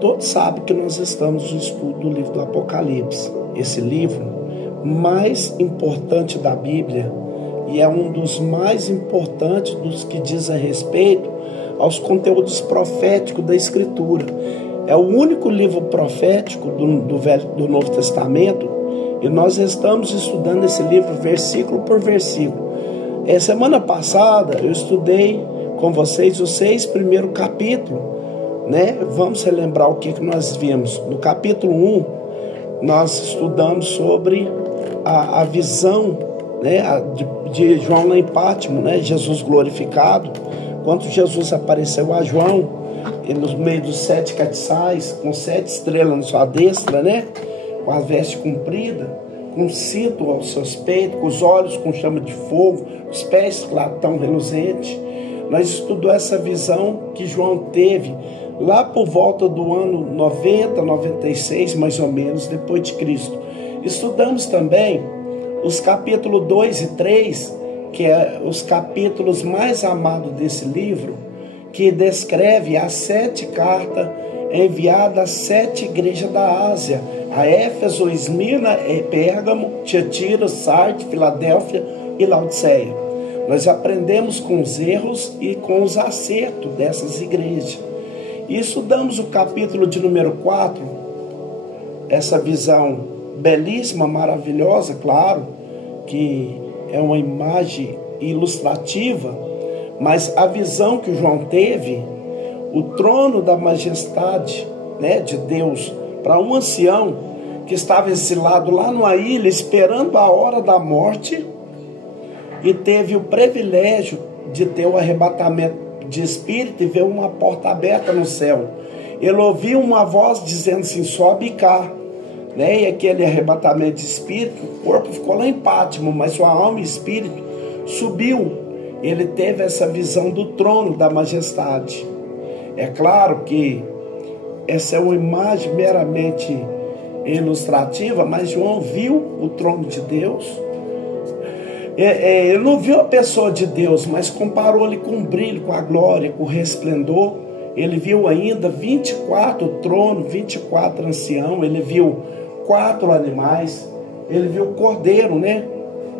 Todos sabem que nós estamos no estudo do livro do Apocalipse. Esse livro mais importante da Bíblia e é um dos mais importantes dos que diz a respeito aos conteúdos proféticos da Escritura. É o único livro profético do Novo Testamento e nós estamos estudando esse livro versículo por versículo. Semana passada eu estudei com vocês os 6 primeiros capítulos, né? Vamos relembrar o que nós vimos. No capítulo 1, nós estudamos sobre a visão, né, de João lá em Pátimo, né? Jesus glorificado. Quando Jesus apareceu a João, no meio dos 7 castiçais, com 7 estrelas na sua destra, né? Com a veste comprida, com cinto aos seus peitos, com os olhos com chama de fogo, os pés latão reluzente. Nós estudamos essa visão que João teve lá por volta do ano 90, 96, mais ou menos, depois de Cristo. Estudamos também os capítulos 2 e 3, que é os capítulos mais amados desse livro, que descreve as 7 cartas enviadas às 7 igrejas da Ásia, a Éfeso, Esmirna, Pérgamo, Tiatira, Sardes, Filadélfia e Laodiceia. Nós aprendemos com os erros e com os acertos dessas igrejas. E estudamos o capítulo de número 4, essa visão belíssima, maravilhosa, claro, que é uma imagem ilustrativa, mas a visão que João teve, o trono da majestade, né, de Deus, para um ancião que estava exilado lá numa ilha, esperando a hora da morte, e teve o privilégio de ter o arrebatamento de espírito e ver uma porta aberta no céu. Ele ouviu uma voz dizendo assim: sobe cá, né? E aquele arrebatamento de espírito, o corpo ficou lá em Pátimo, mas sua alma e espírito subiu. Ele teve essa visão do trono da majestade. É claro que essa é uma imagem meramente ilustrativa, mas João viu o trono de Deus. Ele não viu a pessoa de Deus, mas comparou ele com o brilho, com a glória, com o resplendor. Ele viu ainda 24 tronos, 24 anciãos, ele viu 4 animais, ele viu o cordeiro, né?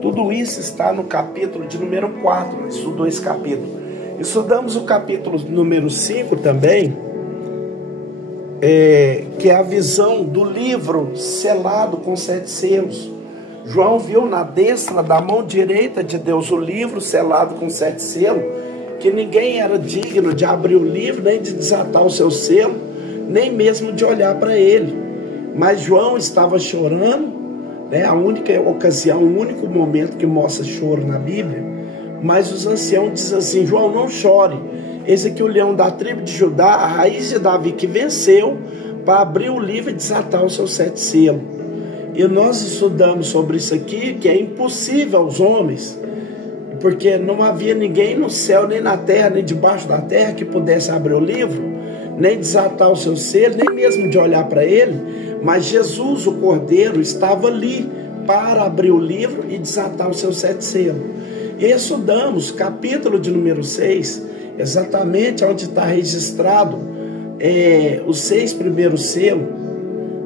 Tudo isso está no capítulo de número 4, nós estudamos esse capítulo. Estudamos o capítulo número 5 também, que é a visão do livro selado com 7 selos. João viu na destra da mão direita de Deus o livro selado com 7 selos, que ninguém era digno de abrir o livro, nem de desatar o seu selo, nem mesmo de olhar para ele. Mas João estava chorando, né? A única ocasião, o único momento que mostra choro na Bíblia. Mas os anciãos dizem assim: João, não chore, esse aqui é o leão da tribo de Judá, a raiz de Davi, que venceu para abrir o livro e desatar os seus 7 selos. E nós estudamos sobre isso aqui, que é impossível aos homens, porque não havia ninguém no céu, nem na terra, nem debaixo da terra que pudesse abrir o livro, nem desatar o seu selo, nem mesmo de olhar para ele. Mas Jesus, o Cordeiro, estava ali para abrir o livro e desatar os seus 7 selos. E estudamos capítulo de número 6, exatamente onde está registrado os 6 primeiros selos,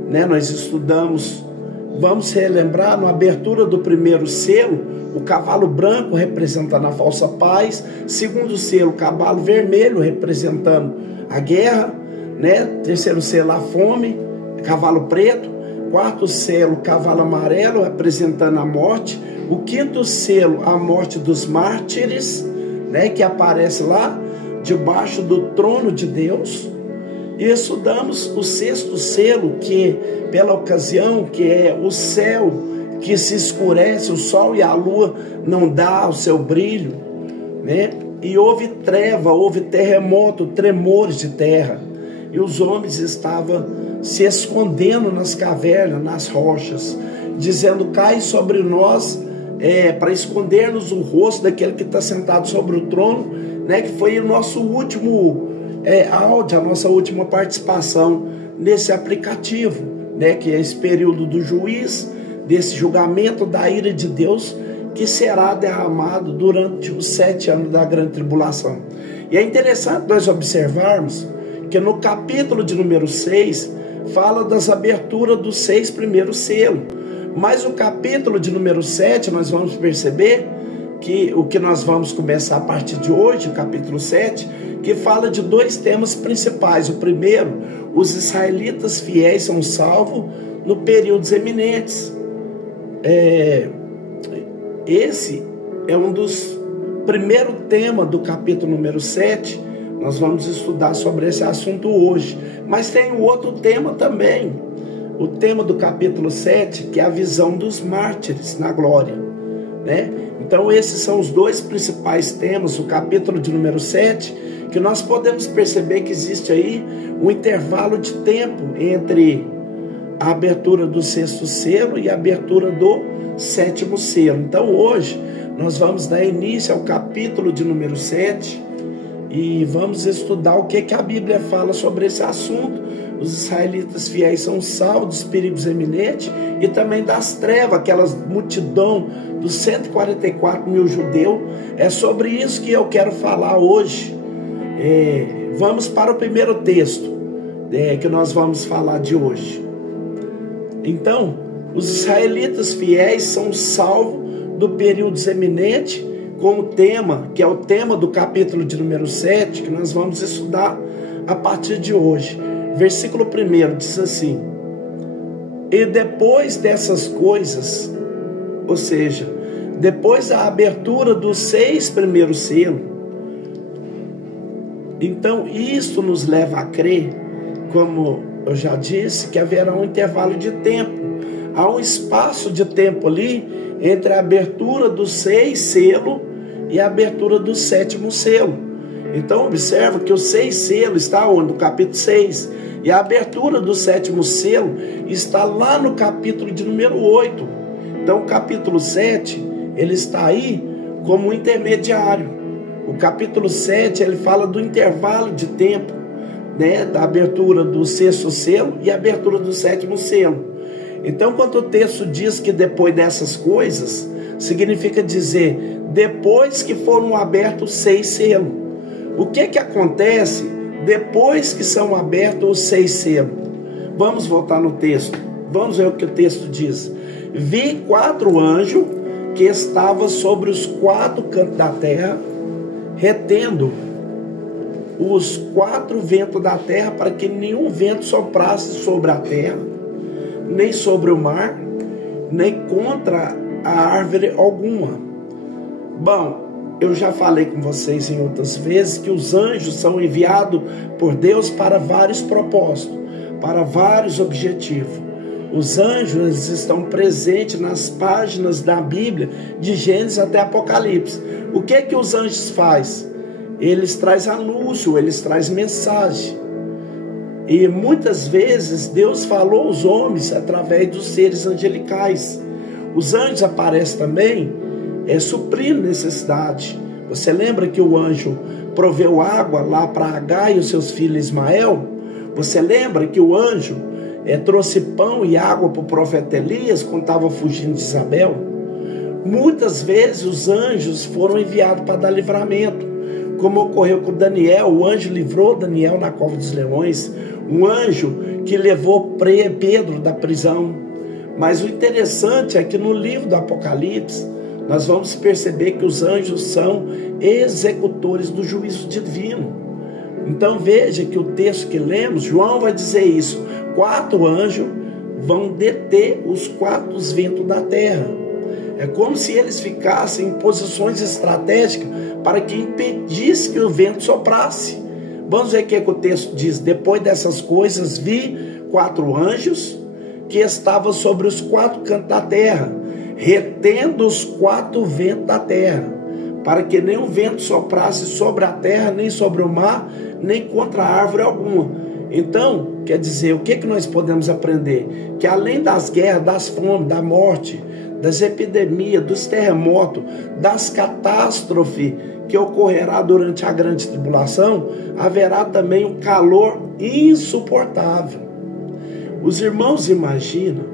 né? Nós estudamos. Vamos relembrar, na abertura do primeiro selo, o cavalo branco representando a falsa paz. Segundo selo, o cavalo vermelho representando a guerra, né? Terceiro selo, a fome, cavalo preto. Quarto selo, cavalo amarelo representando a morte. O quinto selo, a morte dos mártires, né? Que aparece lá debaixo do trono de Deus. E estudamos o 6º selo, que pela ocasião, que é o céu que se escurece, o sol e a lua não dá o seu brilho, né? E houve treva, houve terremoto, tremores de terra, e os homens estavam se escondendo nas cavernas, nas rochas, dizendo: cai sobre nós, para escondermos o rosto daquele que está sentado sobre o trono, né? Que foi o nosso último áudio, a nossa última participação nesse aplicativo, né? Que é esse período do juiz, desse julgamento da ira de Deus, que será derramado durante os 7 anos da grande tribulação. E é interessante nós observarmos Porque no capítulo de número 6 fala das aberturas dos 6 primeiros selos. Mas o capítulo de número 7 nós vamos perceber que o que nós vamos começar a partir de hoje, o capítulo 7, que fala de 2 temas principais. O primeiro, os israelitas fiéis são salvos no períodos eminentes. Esse é um dos primeiros temas do capítulo número 7. Nós vamos estudar sobre esse assunto hoje. Mas tem um outro tema também. O tema do capítulo 7, que é a visão dos mártires na glória, né? Então esses são os 2 principais temas, o capítulo de número 7, que nós podemos perceber que existe aí um intervalo de tempo entre a abertura do 6º selo e a abertura do 7º selo. Então hoje nós vamos dar início ao capítulo de número 7 e vamos estudar o que a Bíblia fala sobre esse assunto. Os israelitas fiéis são salvos dos perigos eminentes e também das trevas, aquela multidão dos 144 mil judeus. É sobre isso que eu quero falar hoje. Vamos para o primeiro texto que nós vamos falar de hoje. Então, os israelitas fiéis são salvos do período eminente, com o tema, que é o tema do capítulo de número 7, que nós vamos estudar a partir de hoje. Versículo 1 diz assim: e depois dessas coisas, ou seja, depois da abertura dos 6 primeiros selos, então isso nos leva a crer, como eu já disse, que haverá um intervalo de tempo. Há um espaço de tempo ali entre a abertura dos 6 selos e a abertura do 7º selo. Então observa que o 6 selo está onde? No capítulo 6. E a abertura do 7º selo está lá no capítulo de número 8. Então o capítulo 7, ele está aí como um intermediário. O capítulo 7, ele fala do intervalo de tempo, né, da abertura do 6º selo e a abertura do 7º selo. Então quando o texto diz que depois dessas coisas, significa dizer depois que foram abertos 6 selos. O que acontece depois que são abertos os 6 selos? Vamos voltar no texto. Vamos ver o que o texto diz. Vi 4 anjos que estavam sobre os 4 cantos da terra, retendo os 4 ventos da terra, para que nenhum vento soprasse sobre a terra, nem sobre o mar, nem contra a árvore alguma. Bom, eu já falei com vocês em outras vezes que os anjos são enviados por Deus para vários propósitos, para vários objetivos. Os anjos estão presentes nas páginas da Bíblia, de Gênesis até Apocalipse. O que os anjos fazem? Eles trazem anúncio, eles trazem mensagem. E muitas vezes Deus falou aos homens através dos seres angelicais. Os anjos aparecem também suprindo necessidade. Você lembra que o anjo proveu água lá para Agar e os seus filhos Ismael? Você lembra que o anjo trouxe pão e água para o profeta Elias quando estava fugindo de Isabel? Muitas vezes os anjos foram enviados para dar livramento, como ocorreu com Daniel. O anjo livrou Daniel na cova dos leões, um anjo que levou Pedro da prisão. Mas o interessante é que no livro do Apocalipse nós vamos perceber que os anjos são executores do juízo divino. Então veja que o texto que lemos, João vai dizer isso: 4 anjos vão deter os 4 ventos da terra. É como se eles ficassem em posições estratégicas para que impedisse que o vento soprasse. Vamos ver o que o texto diz. Depois dessas coisas vi 4 anjos que estavam sobre os 4 cantos da terra, retendo os 4 ventos da terra, para que nenhum vento soprasse sobre a terra, nem sobre o mar, nem contra árvore alguma. Então, quer dizer, o que nós podemos aprender? Que além das guerras, das fomes, da morte, das epidemias, dos terremotos, das catástrofes que ocorrerá durante a grande tribulação, haverá também um calor insuportável. Os irmãos imaginam,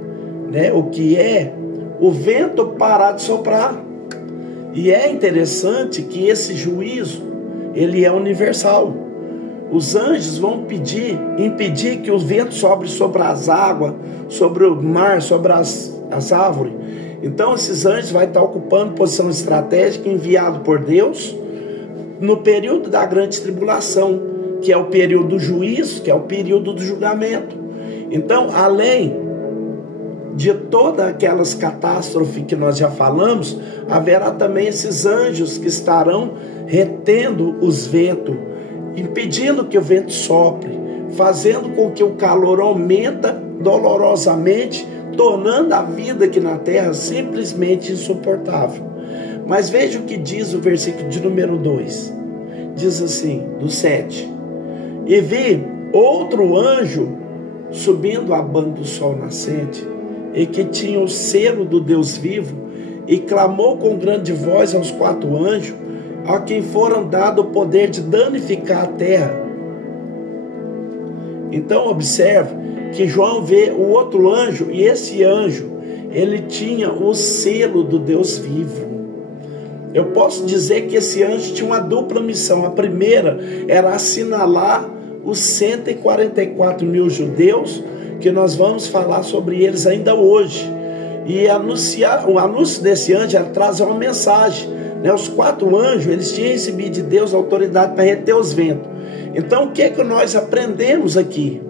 né, o que é o vento parar de soprar. E é interessante que esse juízo, ele é universal. os anjos vão impedir que o vento sobre as águas, sobre o mar, sobre as árvores. Então esses anjos vão estar ocupando posição estratégica enviado por Deus no período da grande tribulação, que é o período do juízo, que é o período do julgamento. Então, além de todas aquelas catástrofes que nós já falamos, haverá também esses anjos que estarão retendo os ventos, impedindo que o vento sopre, fazendo com que o calor aumenta dolorosamente, tornando a vida aqui na terra simplesmente insuportável. Mas veja o que diz o versículo de número 2. Diz assim, do 7. E vi outro anjo subindo a banda do sol nascente, e que tinha o selo do Deus vivo, e clamou com grande voz aos 4 anjos, a quem foram dado o poder de danificar a terra. Então observe que João vê o outro anjo, e esse anjo, ele tinha o selo do Deus vivo. Eu posso dizer que esse anjo tinha uma dupla missão. A primeira era assinalar os 144 mil judeus, que nós vamos falar sobre eles ainda hoje. E o anúncio desse anjo era trazer uma mensagem, né? Os 4 anjos, eles tinham recebido de Deus a autoridade para reter os ventos. Então o que é que nós aprendemos aqui?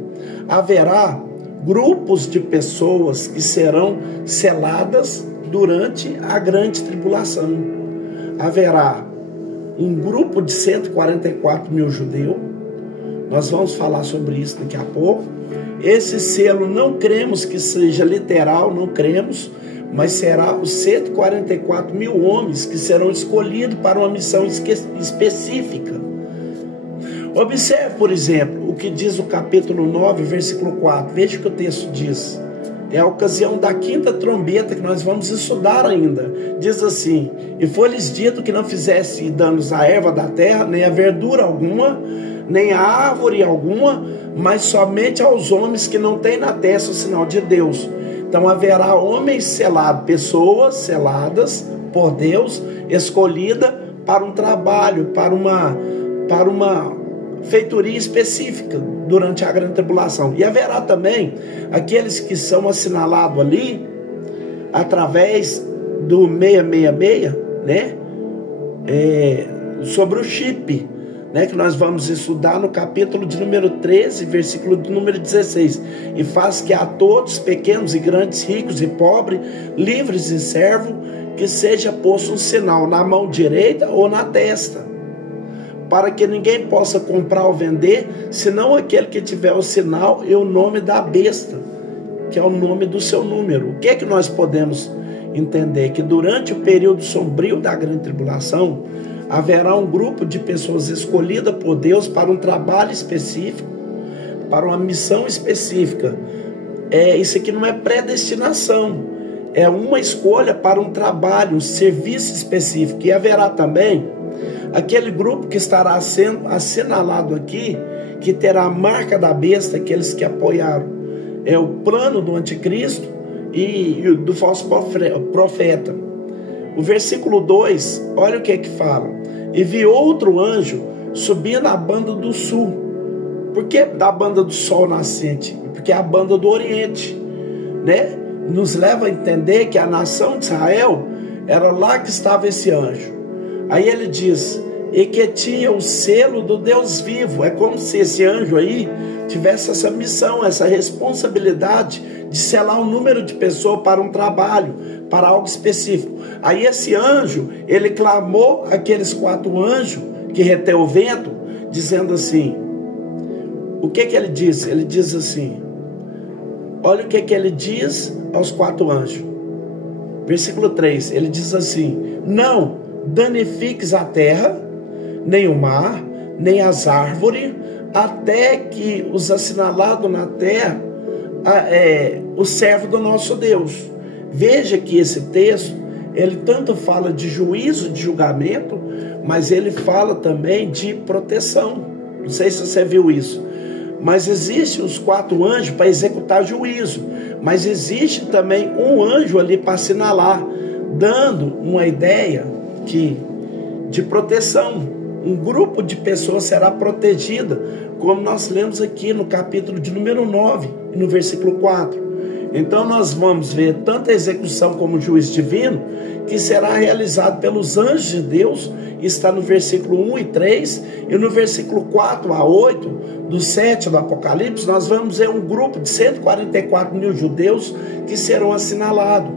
Haverá grupos de pessoas que serão seladas durante a grande tribulação. Haverá um grupo de 144 mil judeus. Nós vamos falar sobre isso daqui a pouco. Esse selo não cremos que seja literal, não cremos, mas será os 144 mil homens que serão escolhidos para uma missão específica. Observe, por exemplo, o que diz o capítulo 9, versículo 4. Veja o que o texto diz. É a ocasião da 5ª trombeta que nós vamos estudar ainda. Diz assim: e foi-lhes dito que não fizesse danos à erva da terra, nem a verdura alguma, nem a árvore alguma, mas somente aos homens que não têm na testa o sinal de Deus. Então haverá homens selados, pessoas seladas por Deus, escolhida para um trabalho, para uma feitoria específica durante a grande tribulação. E haverá também aqueles que são assinalados ali através do 666, né? Sobre o chip, né? Que nós vamos estudar no capítulo de número 13, versículo de número 16. E faz que a todos, pequenos e grandes, ricos e pobres, livres e servos, que seja posto um sinal na mão direita ou na testa, para que ninguém possa comprar ou vender, senão aquele que tiver o sinal e o nome da besta, que é o nome do seu número. O que é que nós podemos entender? Que durante o período sombrio da grande tribulação, haverá um grupo de pessoas escolhidas por Deus para um trabalho específico, para uma missão específica. Isso aqui não é predestinação, é uma escolha para um trabalho, um serviço específico. E haverá também aquele grupo que estará sendo assinalado aqui, que terá a marca da besta, aqueles que apoiaram o plano do anticristo e do falso profeta. O versículo 2, olha o que é que fala. E vi outro anjo subindo a banda do sul. Por que da banda do sol nascente? Porque é a banda do oriente, né? Nos leva a entender que a nação de Israel era lá que estava esse anjo. Aí ele diz, e que tinha o selo do Deus vivo. É como se esse anjo aí tivesse essa missão, essa responsabilidade de selar um número de pessoas para um trabalho, para algo específico. Aí esse anjo, ele clamou aqueles 4 anjos que reteu o vento, dizendo assim, o que que ele diz? Ele diz assim, olha o que que ele diz aos 4 anjos. Versículo 3, ele diz assim, não danifiques a terra, nem o mar, nem as árvores, até que os assinalados na terra, o servo do nosso Deus. Veja que esse texto, ele tanto fala de juízo, de julgamento, mas ele fala também de proteção. Não sei se você viu isso, mas existem os 4 anjos para executar juízo, mas existe também um anjo ali para assinalar, dando uma ideia de proteção. Um grupo de pessoas será protegida como nós lemos aqui no capítulo de número 9, no versículo 4. Então nós vamos ver tanto a execução como o juízo divino, que será realizado pelos anjos de Deus, está no versículo 1 e 3, e no versículo 4 a 8, do 7 do Apocalipse, nós vamos ver um grupo de 144 mil judeus que serão assinalados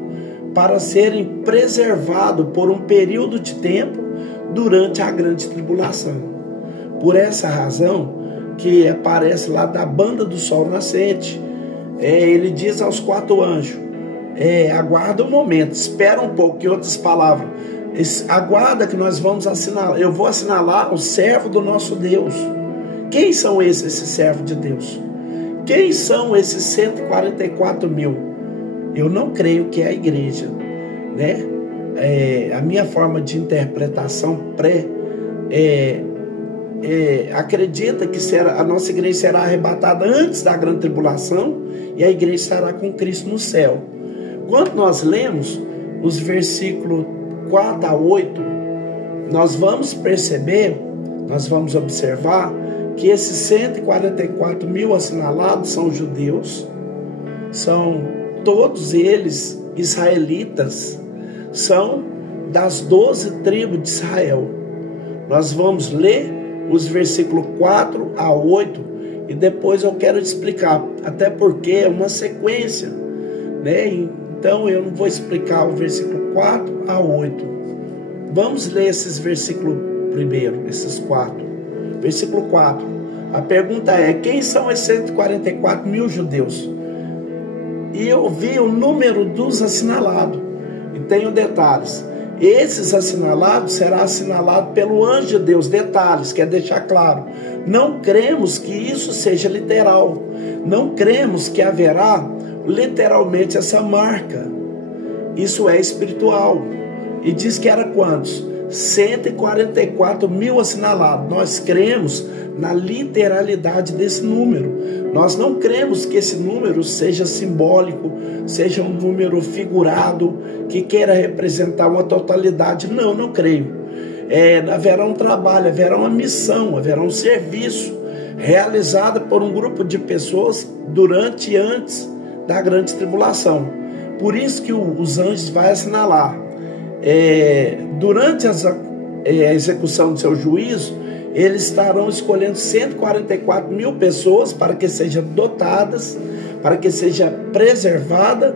para serem preservados por um período de tempo durante a grande tribulação. Por essa razão que aparece lá da banda do sol nascente, ele diz aos 4 anjos, aguarda um momento, espera um pouco, em outras palavras, aguarda que nós vamos assinalar, eu vou assinalar o servo do nosso Deus. Quem são esses servos de Deus? Quem são esses 144 mil? Eu não creio que é a igreja, né? A minha forma de interpretação acredita que a nossa igreja será arrebatada antes da grande tribulação e a igreja estará com Cristo no céu. Quando nós lemos os versículos 4 a 8, nós vamos perceber, nós vamos observar que esses 144 mil assinalados são judeus, são todos eles israelitas, são das 12 tribos de Israel. Nós vamos ler os versículos 4 a 8 e depois eu quero te explicar, até porque é uma sequência, né? Então eu não vou explicar o versículo 4 a 8. Vamos ler esses versículos primeiro, esses 4. Versículo 4. A pergunta é: quem são esses 144 mil judeus? E eu vi o número dos assinalados. E tenho detalhes. Esses assinalados será assinalado pelo anjo de Deus. Detalhes, quer deixar claro. Não cremos que isso seja literal. Não cremos que haverá literalmente essa marca. Isso é espiritual. E diz que era quantos? 144 mil assinalados. Nós cremos na literalidade desse número. Nós não cremos que esse número seja simbólico, seja um número figurado, que queira representar uma totalidade. Não creio. Haverá um trabalho, haverá uma missão, haverá um serviço realizado por um grupo de pessoas durante e antes da grande tribulação. Por isso que os anjos vão assinalar. Durante a execução do seu juízo, eles estarão escolhendo 144 mil pessoas para que sejam dotadas, para que seja preservada,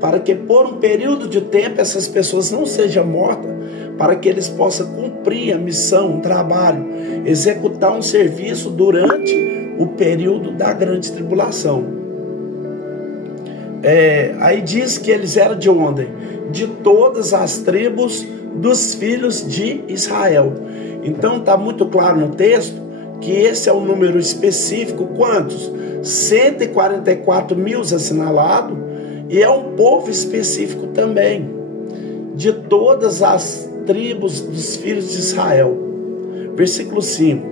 para que por um período de tempo essas pessoas não sejam mortas, para que eles possam cumprir a missão, um trabalho, executar um serviço durante o período da grande tribulação. Aí diz que eles eram de onde? De todas as tribos dos filhos de Israel. Então está muito claro no texto que esse é o número específico. Quantos? 144 mil assinalados. E é um povo específico também, de todas as tribos dos filhos de Israel. Versículo 5.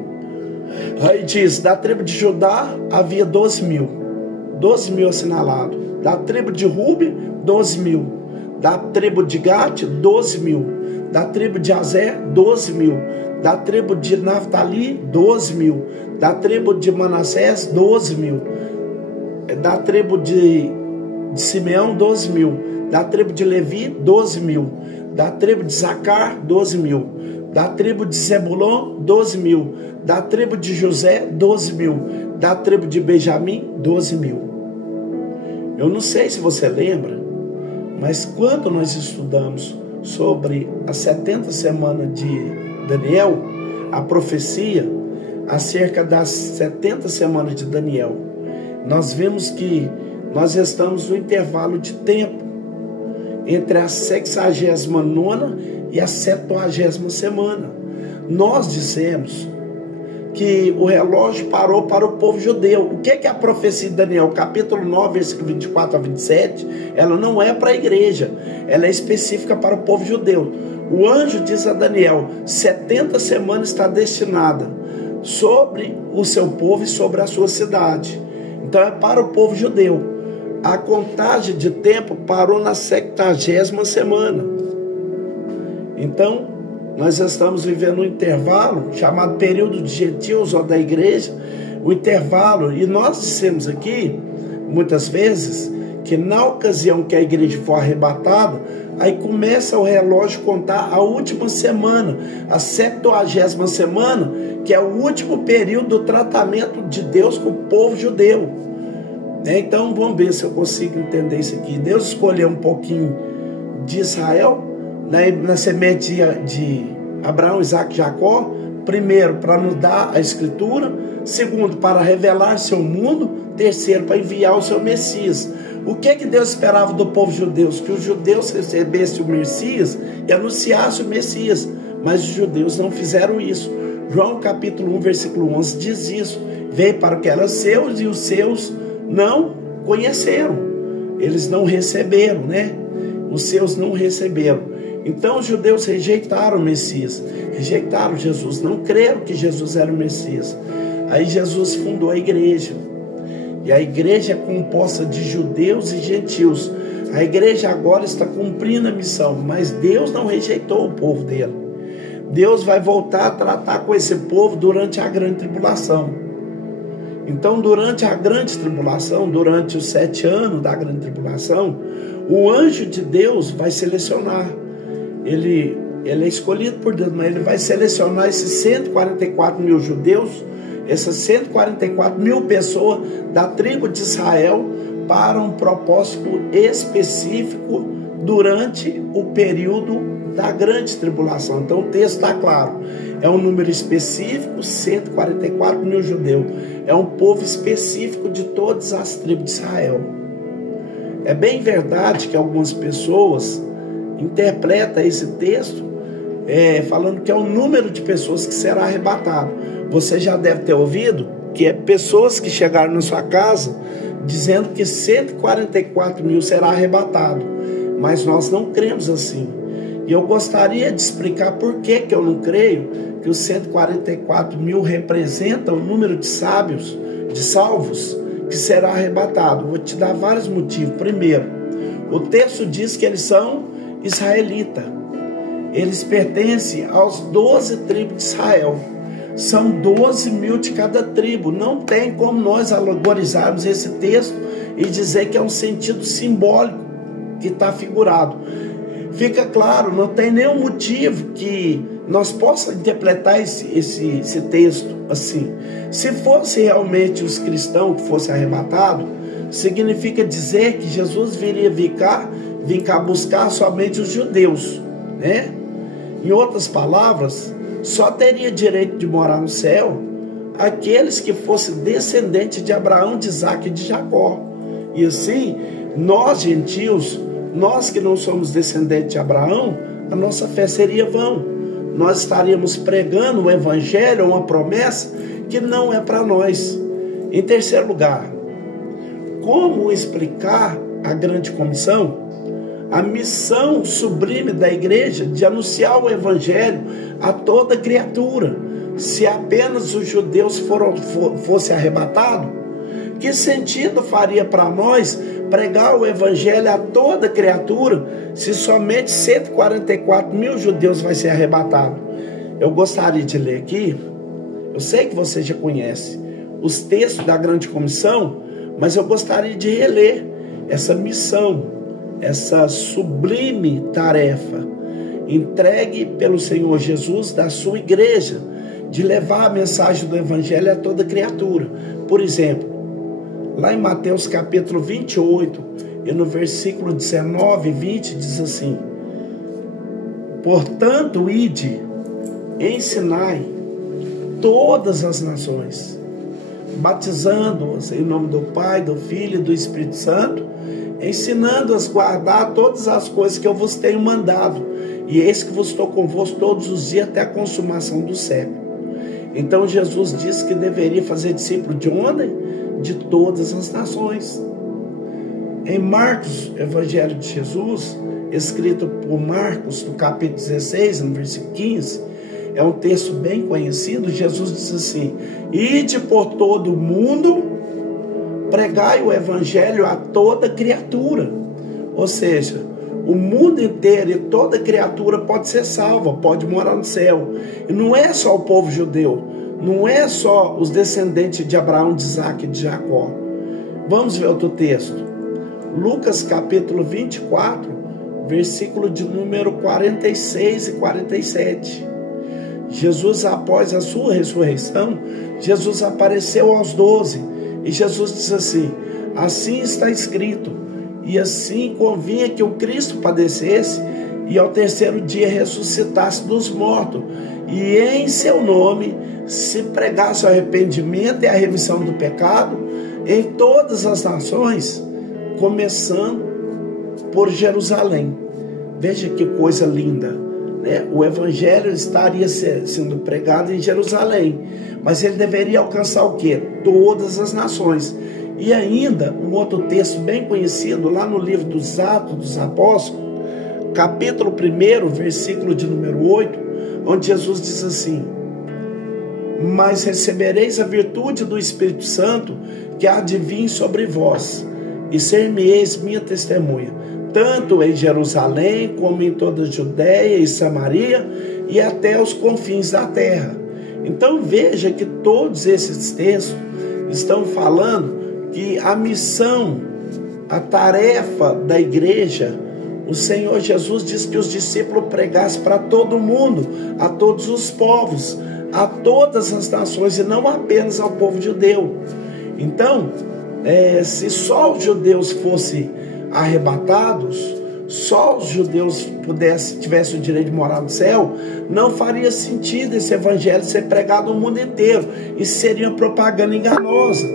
Aí diz: da tribo de Judá havia 12 mil assinalados. Da tribo de Ruben, 12 mil. Da tribo de Gate, 12 mil. Da tribo de Azer, 12 mil. Da tribo de Naftali, 12 mil. Da tribo de Manassés, 12 mil. Da tribo de Simeão, 12 mil. Da tribo de Levi, 12 mil. Da tribo de Zacar, 12 mil. Da tribo de Zebulon, 12 mil. Da tribo de José, 12 mil. Da tribo de Benjamim, 12 mil. Eu não sei se você lembra, mas quando nós estudamos sobre as 70 semanas de Daniel, a profecia acerca das 70 semanas de Daniel, nós vimos que nós estamos no intervalo de tempo entre a 69ª e a 70ª semana. Nós dissemos que o relógio parou para o povo judeu. O que é a profecia de Daniel? Capítulo 9, versículo 24 a 27, ela não é para a igreja, ela é específica para o povo judeu. O anjo diz a Daniel: 70 semanas está destinada sobre o seu povo e sobre a sua cidade. Então é para o povo judeu. A contagem de tempo parou na 70ª semana. Então nós estamos vivendo um intervalo chamado período de gentios ou da igreja, o intervalo. E nós dissemos aqui, muitas vezes, que na ocasião que a igreja for arrebatada, aí começa o relógio a contar a última semana, a 70ª semana, que é o último período do tratamento de Deus com o povo judeu. Então vamos ver se eu consigo entender isso aqui. Deus escolheu um pouquinho de Israel, na semente de Abraão, Isaac e Jacó, primeiro para nos dar a escritura, segundo para revelar seu mundo, terceiro para enviar o seu Messias. O que Deus esperava do povo judeu? Que os judeus recebessem o Messias e anunciassem o Messias, mas os judeus não fizeram isso. João capítulo 1 versículo 11 diz isso: veio para o que era seus e os seus não conheceram, eles não receberam, os seus não receberam. Então os judeus rejeitaram o Messias, rejeitaram Jesus, não creram que Jesus era o Messias. Aí Jesus fundou a igreja, e a igreja é composta de judeus e gentios. A igreja agora está cumprindo a missão, mas Deus não rejeitou o povo dele. Deus vai voltar a tratar com esse povo durante a grande tribulação. Então, durante a grande tribulação, durante os 7 anos da grande tribulação, o anjo de Deus vai selecionar. Ele é escolhido por Deus, mas ele vai selecionar esses 144 mil judeus, essas 144 mil pessoas da tribo de Israel, para um propósito específico durante o período da grande tribulação. Então o texto está claro, é um número específico, 144 mil judeus, é um povo específico de todas as tribos de Israel. É bem verdade que algumas pessoas interpretam esse texto falando que é o número de pessoas que será arrebatado. Você já deve ter ouvido que é pessoas que chegaram na sua casa dizendo que 144 mil será arrebatado, mas nós não cremos assim. E eu gostaria de explicar por que eu não creio que os 144 mil representam o número de sábios, de salvos, que será arrebatado. Vou te dar vários motivos. Primeiro, o texto diz que eles são israelitas. Eles pertencem aos 12 tribos de Israel. São 12 mil de cada tribo. Não tem como nós alegorizarmos esse texto e dizer que é um sentido simbólico que está figurado. Fica claro, não tem nenhum motivo que nós possamos interpretar esse texto assim. Se fosse realmente os cristãos que fossem arrebatados, significa dizer que Jesus viria vir cá buscar somente os judeus, Em outras palavras, só teria direito de morar no céu aqueles que fossem descendentes de Abraão, de Isaac e de Jacó. E assim, nós gentios, nós que não somos descendentes de Abraão, a nossa fé seria vã. Nós estaríamos pregando o evangelho, uma promessa que não é para nós. Em terceiro lugar, como explicar a grande comissão? A missão sublime da igreja de anunciar o evangelho a toda criatura. Se apenas os judeus fossem arrebatados, que sentido faria para nós pregar o evangelho a toda criatura se somente 144 mil judeus vai ser arrebatado? Eu gostaria de ler aqui, eu sei que você já conhece os textos da grande comissão, mas eu gostaria de reler essa missão, essa sublime tarefa entregue pelo Senhor Jesus da sua igreja, de levar a mensagem do evangelho a toda criatura. Por exemplo, lá em Mateus capítulo 28, e no versículo 19 e 20, diz assim: portanto, ide, ensinai todas as nações, batizando-as em nome do Pai, do Filho e do Espírito Santo, ensinando-as a guardar todas as coisas que eu vos tenho mandado, e eis que vos estou convosco todos os dias até a consumação do século. Então Jesus disse que deveria fazer discípulo de onde? De todas as nações. Em Marcos, Evangelho de Jesus, escrito por Marcos, no capítulo 16, no versículo 15, é um texto bem conhecido. Jesus diz assim: ide por todo o mundo, pregai o evangelho a toda criatura. Ou seja, o mundo inteiro e toda criatura pode ser salva, pode morar no céu. E não é só o povo judeu. não é só os descendentes de Abraão, de Isaac e de Jacó. Vamos ver outro texto. Lucas capítulo 24, versículo de número 46 e 47. Jesus, após a sua ressurreição, Jesus apareceu aos 12. E Jesus disse assim: assim está escrito, e assim convinha que o Cristo padecesse e ao terceiro dia ressuscitasse dos mortos, e em seu nome se pregasse o arrependimento e a remissão do pecado em todas as nações, começando por Jerusalém. Veja que coisa linda, né? O evangelho estaria sendo pregado em Jerusalém, mas ele deveria alcançar o quê? Todas as nações. E ainda um outro texto bem conhecido lá no livro dos Atos dos Apóstolos, capítulo 1, versículo de número 8, onde Jesus diz assim: mas recebereis a virtude do Espírito Santo, que há de vir sobre vós, e ser-me-eis minha testemunha, tanto em Jerusalém, como em toda a Judéia e Samaria, e até os confins da terra. Então veja que todos esses textos estão falando que a missão, a tarefa da igreja, o Senhor Jesus diz que os discípulos pregassem para todo mundo, a todos os povos, a todas as nações, e não apenas ao povo judeu. Então, se só os judeus fossem arrebatados, só os judeus tivessem o direito de morar no céu, não faria sentido esse evangelho ser pregado no mundo inteiro. Isso seria propaganda enganosa.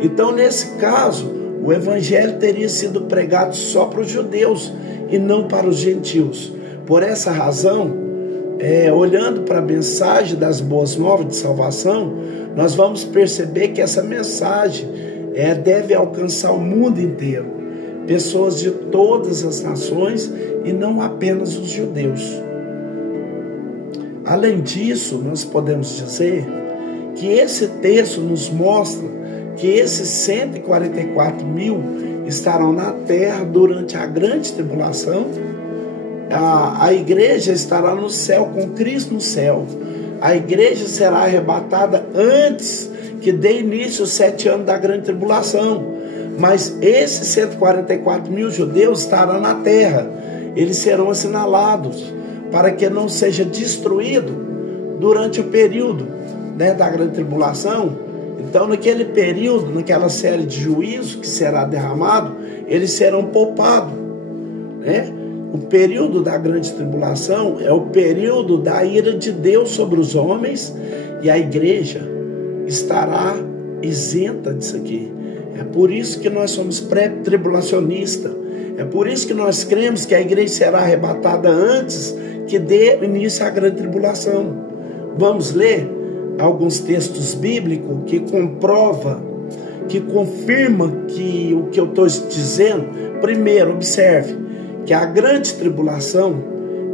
Então, nesse caso, o evangelho teria sido pregado só para os judeus e não para os gentios. Por essa razão, olhando para a mensagem das boas novas de salvação, nós vamos perceber que essa mensagem deve alcançar o mundo inteiro, pessoas de todas as nações e não apenas os judeus. Além disso, nós podemos dizer que esse texto nos mostra que esses 144 mil estarão na terra durante a grande tribulação. A igreja estará no céu, com Cristo no céu. A igreja será arrebatada antes que dê início os 7 anos da grande tribulação. Mas esses 144 mil judeus estarão na terra. Eles serão assinalados para que não seja destruído durante o período, da grande tribulação. Então, naquele período, naquela série de juízo que será derramado, eles serão poupados, O período da grande tribulação é o período da ira de Deus sobre os homens, e a igreja estará isenta disso aqui. É por isso que nós somos pré-tribulacionistas. É por isso que nós cremos que a igreja será arrebatada antes que dê início à grande tribulação. Vamos ler alguns textos bíblicos que comprova, que confirma que o que eu estou dizendo. Primeiro, observe que a grande tribulação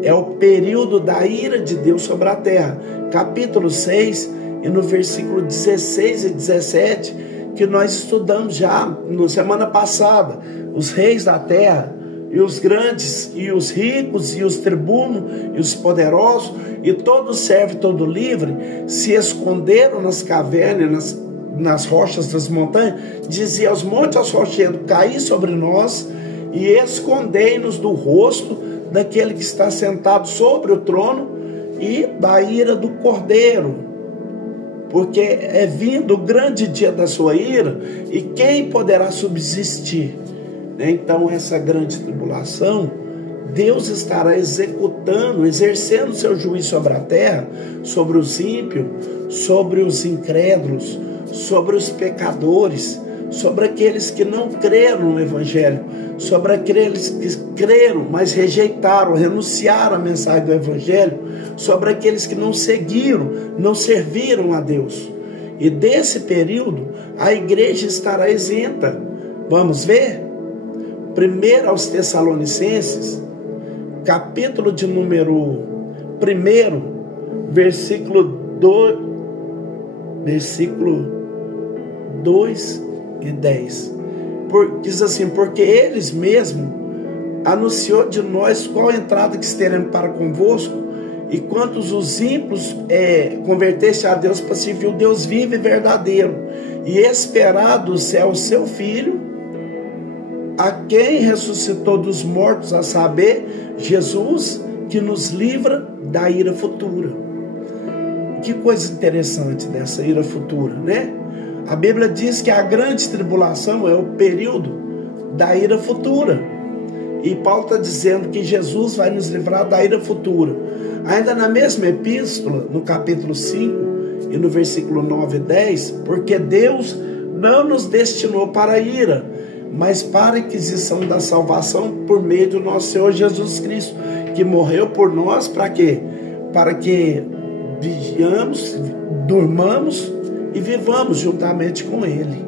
é o período da ira de Deus sobre a terra. Capítulo 6, e no versículo 16 e 17, que nós estudamos já na semana passada. Os reis da terra, e os grandes, e os ricos, e os tribunos, e os poderosos, e todo servo, todo livre, se esconderam nas cavernas, nas rochas das montanhas. Dizia aos montes, aos rochedos: caí sobre nós, e escondei-nos do rosto daquele que está sentado sobre o trono e da ira do Cordeiro, porque é vindo o grande dia da sua ira, e quem poderá subsistir? Então, essa grande tribulação, Deus estará exercendo seu juízo sobre a terra, sobre os ímpios, sobre os incrédulos, sobre os pecadores, sobre aqueles que não creram no evangelho, sobre aqueles que creram, mas rejeitaram, renunciaram à mensagem do evangelho, sobre aqueles que não seguiram, não serviram a Deus. E desse período, a igreja estará isenta. Vamos ver? Primeiro aos Tessalonicenses, capítulo de número 1, versículo 2 e 10. Diz assim: porque eles mesmos anunciou de nós qual a entrada que teremos para convosco, e quantos os ímpios convertessem a Deus para servir o Deus vivo e verdadeiro, e esperar do céu o seu Filho, a quem ressuscitou dos mortos, a saber, Jesus, que nos livra da ira futura. Que coisa interessante dessa ira futura, né? A Bíblia diz que a grande tribulação é o período da ira futura. E Paulo está dizendo que Jesus vai nos livrar da ira futura. Ainda na mesma epístola, no capítulo 5 e no versículo 9 e 10, porque Deus não nos destinou para a ira, mas para a aquisição da salvação por meio do nosso Senhor Jesus Cristo, que morreu por nós, para quê? Para que vigiamos, durmamos e vivamos juntamente com Ele.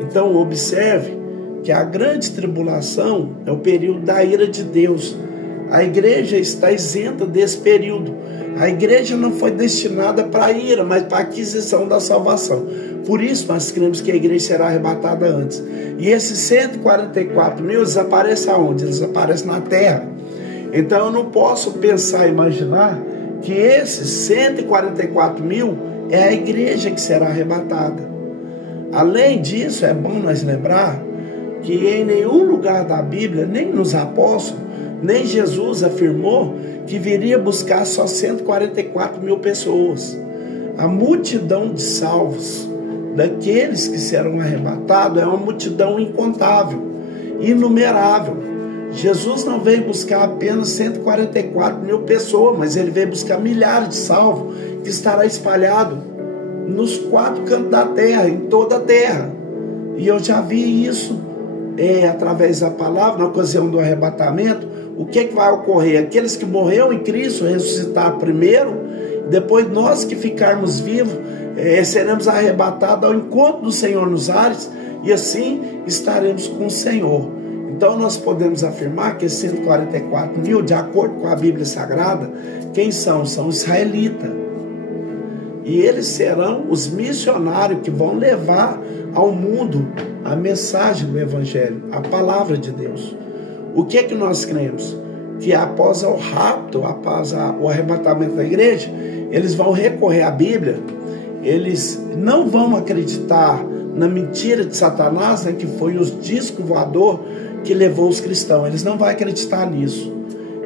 Então observe que a grande tribulação é o período da ira de Deus. A igreja está isenta desse período. A igreja não foi destinada para a ira, mas para a aquisição da salvação. Por isso nós cremos que a igreja será arrebatada antes. E esses 144 mil, eles aparecem aonde? Eles aparecem na terra. Então eu não posso pensar e imaginar que esses 144 mil é a igreja que será arrebatada. Além disso, é bom nós lembrar que em nenhum lugar da Bíblia, nem nos apóstolos, nem Jesus afirmou que viria buscar só 144 mil pessoas. A multidão de salvos, daqueles que serão arrebatados, é uma multidão incontável, inumerável. Jesus não veio buscar apenas 144 mil pessoas, mas ele veio buscar milhares de salvos, que estará espalhado nos 4 cantos da terra, em toda a terra. E eu já vi isso através da palavra, na ocasião do arrebatamento. O que vai ocorrer? Aqueles que morreram em Cristo ressuscitar primeiro, depois nós que ficarmos vivos seremos arrebatados ao encontro do Senhor nos ares, e assim estaremos com o Senhor. Então nós podemos afirmar que esses 144 mil, de acordo com a Bíblia Sagrada, quem são? São israelitas. E eles serão os missionários que vão levar ao mundo a mensagem do Evangelho, a palavra de Deus. O que é que nós cremos? Que após o rapto, após o arrebatamento da igreja, eles vão recorrer à Bíblia, eles não vão acreditar na mentira de Satanás, né, que foi os discos voador que levou os cristãos. Eles não vão acreditar nisso.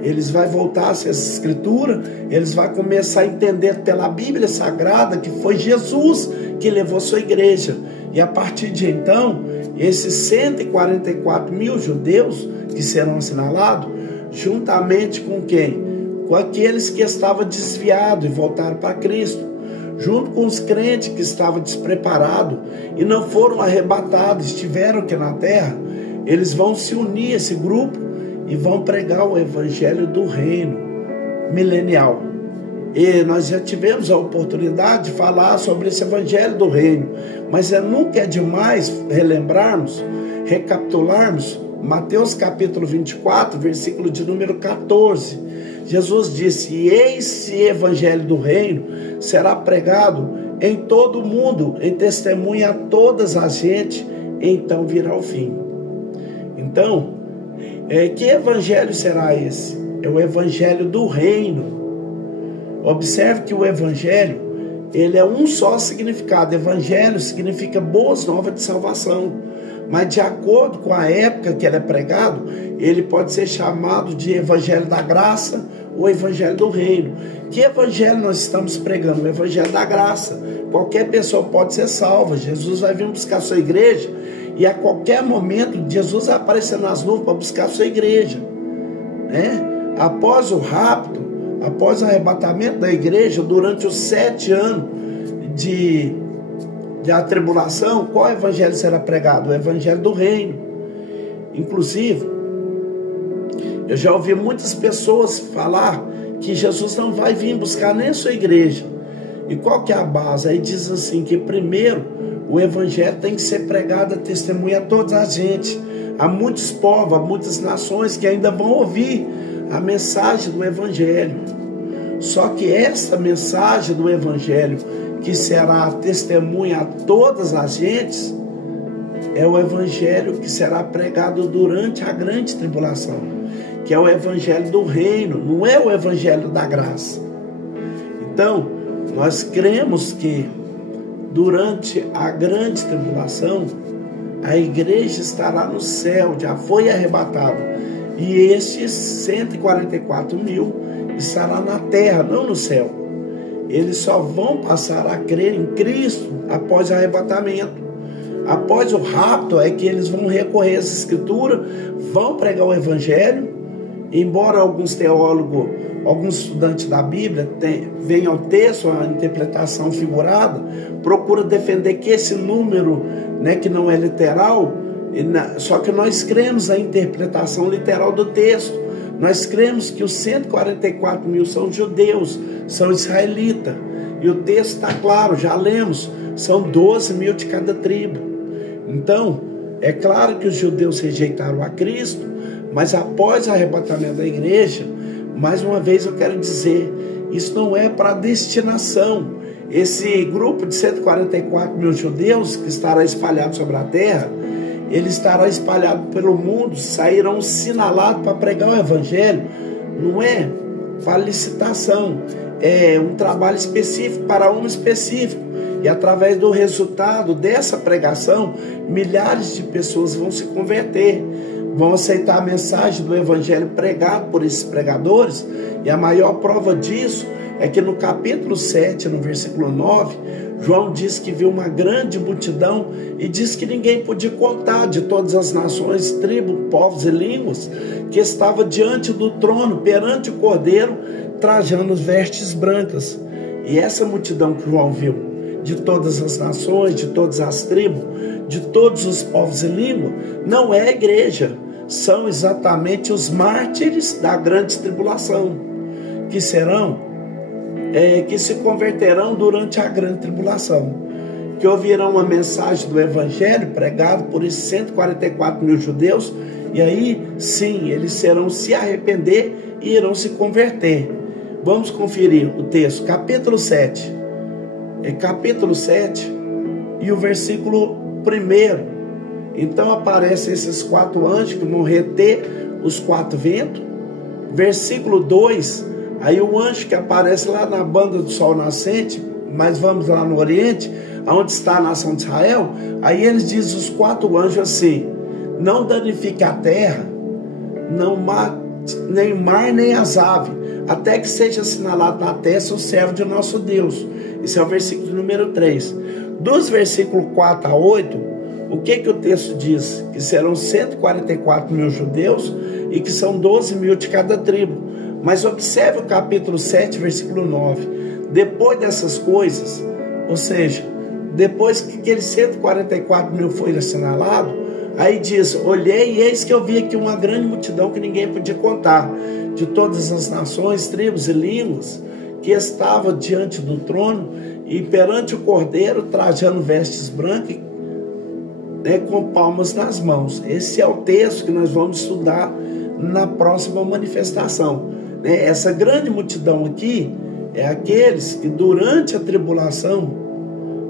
Eles vão voltar a essa escritura, eles vão começar a entender pela Bíblia Sagrada que foi Jesus que levou sua igreja. E a partir de então, esses 144 mil judeus que serão assinalados, juntamente com quem? Com aqueles que estavam desviados e voltaram para Cristo, junto com os crentes que estavam despreparados e não foram arrebatados, estiveram aqui na terra. Eles vão se unir a esse grupo e vão pregar o evangelho do reino milenial. E nós já tivemos a oportunidade de falar sobre esse evangelho do reino, mas nunca é demais relembrarmos, recapitularmos Mateus capítulo 24, versículo de número 14. Jesus disse: e esse evangelho do reino será pregado em todo o mundo, em testemunha a todas as gentes, então virá o fim. Então, que evangelho será esse? É o evangelho do reino. Observe que o evangelho, ele é um só significado. Evangelho significa boas novas de salvação. Mas de acordo com a época que ele é pregado, ele pode ser chamado de evangelho da graça ou evangelho do reino. Que evangelho nós estamos pregando? O evangelho da graça. Qualquer pessoa pode ser salva. Jesus vai vir buscar a sua igreja, e a qualquer momento Jesus vai aparecer nas nuvens para buscar a sua igreja, né? Após o rapto, após o arrebatamento da igreja, durante os 7 anos de tribulação, qual evangelho será pregado? O evangelho do reino. Inclusive, eu já ouvi muitas pessoas falar que Jesus não vai vir buscar nem a sua igreja. E qual que é a base? Aí diz assim, que primeiro o evangelho tem que ser pregado a testemunha a toda a gente. Há muitos povos, há muitas nações que ainda vão ouvir a mensagem do evangelho. Só que esta mensagem do evangelho, que será a testemunha a todas as gentes, é o evangelho que será pregado durante a grande tribulação, que é o evangelho do reino, não é o evangelho da graça. Então, nós cremos que durante a grande tribulação, a igreja estará no céu, já foi arrebatada, e estes 144 mil estará na terra, não no céu. Eles só vão passar a crer em Cristo após o arrebatamento. Após o rapto é que eles vão recorrer às escrituras, vão pregar o evangelho. Embora alguns teólogos, alguns estudantes da Bíblia venham ao texto, a interpretação figurada, procura defender que esse número, né, que não é literal, só que nós cremos a interpretação literal do texto. Nós cremos que os 144 mil são judeus, são israelitas. E o texto está claro, já lemos, são 12 mil de cada tribo. Então, é claro que os judeus rejeitaram a Cristo, mas após o arrebatamento da igreja, mais uma vez eu quero dizer, isso não é para destinação. Esse grupo de 144 mil judeus que estará espalhado sobre a terra, ele estará espalhado pelo mundo, sairão sinalados para pregar o evangelho. Não é para licitação, é um trabalho específico para um específico. E através do resultado dessa pregação, milhares de pessoas vão se converter, vão aceitar a mensagem do evangelho pregado por esses pregadores. E a maior prova disso é que no capítulo 7, no versículo 9, João diz que viu uma grande multidão e diz que ninguém podia contar, de todas as nações, tribos, povos e línguas, que estava diante do trono, perante o Cordeiro, trajando vestes brancas. E essa multidão que João viu, de todas as nações, de todas as tribos, de todos os povos e línguas, não é a igreja, são exatamente os mártires da grande tribulação, que se converterão durante a grande tribulação, que ouvirão a mensagem do evangelho pregado por esses 144 mil judeus, e aí sim, eles serão se arrepender e irão se converter. Vamos conferir o texto, capítulo 7, e o versículo 1. Então aparecem esses 4 anjos que vão reter os 4 ventos. Versículo 2, aí o anjo que aparece lá na banda do sol nascente, mas vamos lá no Oriente, onde está a nação de Israel. Aí eles dizem, os 4 anjos assim: não danifique a terra, não mate nem o mar nem as aves, até que seja assinalado na testa o servo de nosso Deus. Esse é o versículo número 3. Dos versículos 4 a 8, o que o texto diz? Que serão 144 mil judeus e que são 12 mil de cada tribo. Mas observe o capítulo 7, versículo 9. Depois dessas coisas, ou seja, depois que aqueles 144 mil foi assinalado, aí diz: olhei e eis que eu vi aqui uma grande multidão que ninguém podia contar, de todas as nações, tribos e línguas, que estava diante do trono e perante o Cordeiro, trajando vestes brancas, com palmas nas mãos. Esse é o texto que nós vamos estudar na próxima manifestação. Essa grande multidão aqui é aqueles que durante a tribulação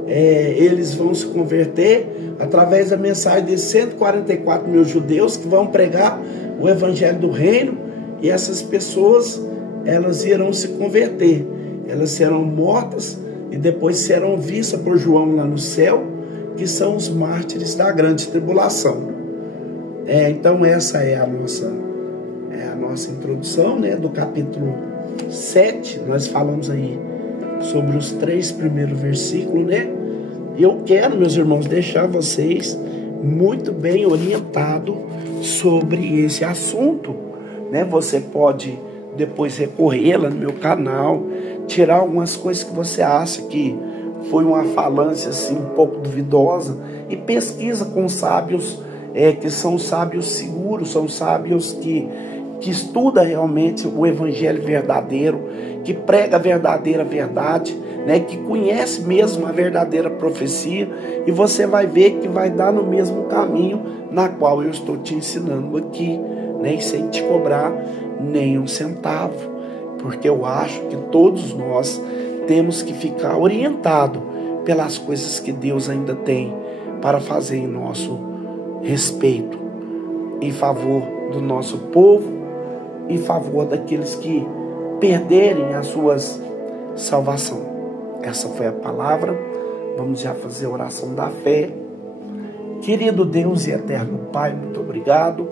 eles vão se converter através da mensagem de 144 mil judeus que vão pregar o evangelho do reino, e essas pessoas, elas irão se converter, elas serão mortas e depois serão vistas por João lá no céu, que são os mártires da grande tribulação. Então essa é a nossa introdução, do capítulo 7. Nós falamos aí sobre os 3 primeiros versículos, E eu quero, meus irmãos, deixar vocês muito bem orientados sobre esse assunto, Você pode depois recorrer lá no meu canal, tirar algumas coisas que você acha que foi uma falância assim um pouco duvidosa, e pesquisa com sábios que são sábios seguros, são sábios que estuda realmente o evangelho verdadeiro, que prega a verdadeira verdade, que conhece mesmo a verdadeira profecia, e você vai ver que vai dar no mesmo caminho na qual eu estou te ensinando aqui, e sem te cobrar nem um centavo, porque eu acho que todos nós temos que ficar orientados pelas coisas que Deus ainda tem para fazer em nosso respeito em favor do nosso povo, em favor daqueles que perderem a sua salvação. Essa foi a palavra. Vamos já fazer a oração da fé. Querido Deus e eterno Pai, muito obrigado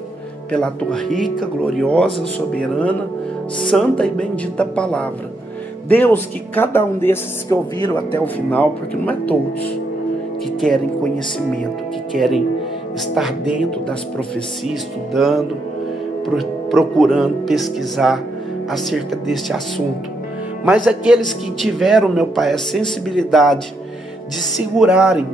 pela tua rica, gloriosa, soberana, santa e bendita palavra. Deus, que cada um desses que ouviram até o final, porque não é todos que querem conhecimento, que querem estar dentro das profecias, estudando, procurando pesquisar acerca deste assunto, mas aqueles que tiveram, meu Pai, a sensibilidade de segurarem,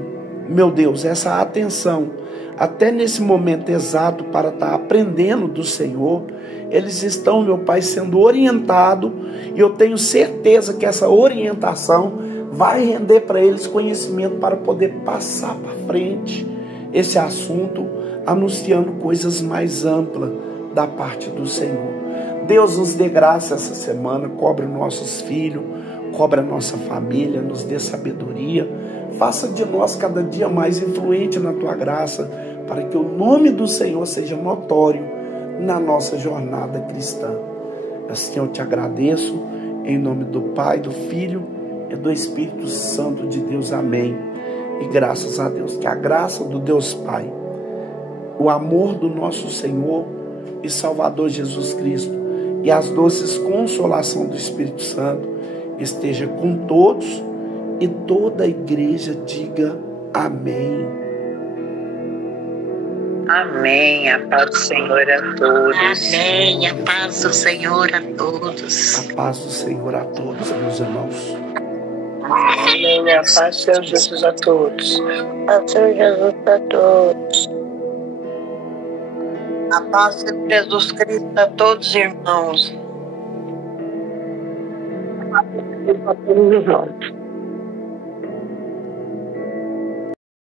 meu Deus, essa atenção, até nesse momento exato para estar aprendendo do Senhor, eles estão, meu Pai, sendo orientados, e eu tenho certeza que essa orientação vai render para eles conhecimento para poder passar para frente esse assunto, anunciando coisas mais amplas da parte do Senhor. Deus, nos dê graça essa semana, cobre nossos filhos, cobre a nossa família, nos dê sabedoria, faça de nós cada dia mais influente na tua graça, para que o nome do Senhor seja notório na nossa jornada cristã. Assim eu te agradeço, em nome do Pai, do Filho e do Espírito Santo de Deus. Amém. E graças a Deus, que a graça do Deus Pai, o amor do nosso Senhor e Salvador Jesus Cristo e as doces consolação do Espírito Santo esteja com todos, e toda a igreja diga amém. Amém. A paz do Senhor a todos. Amém. A paz do Senhor a todos. A paz do Senhor a todos, meus irmãos. Amém. A paz do Senhor Jesus a todos. A paz do Senhor Jesus a todos. A paz de Jesus Cristo a todos, irmãos. A paz de Jesus a todos, irmãos.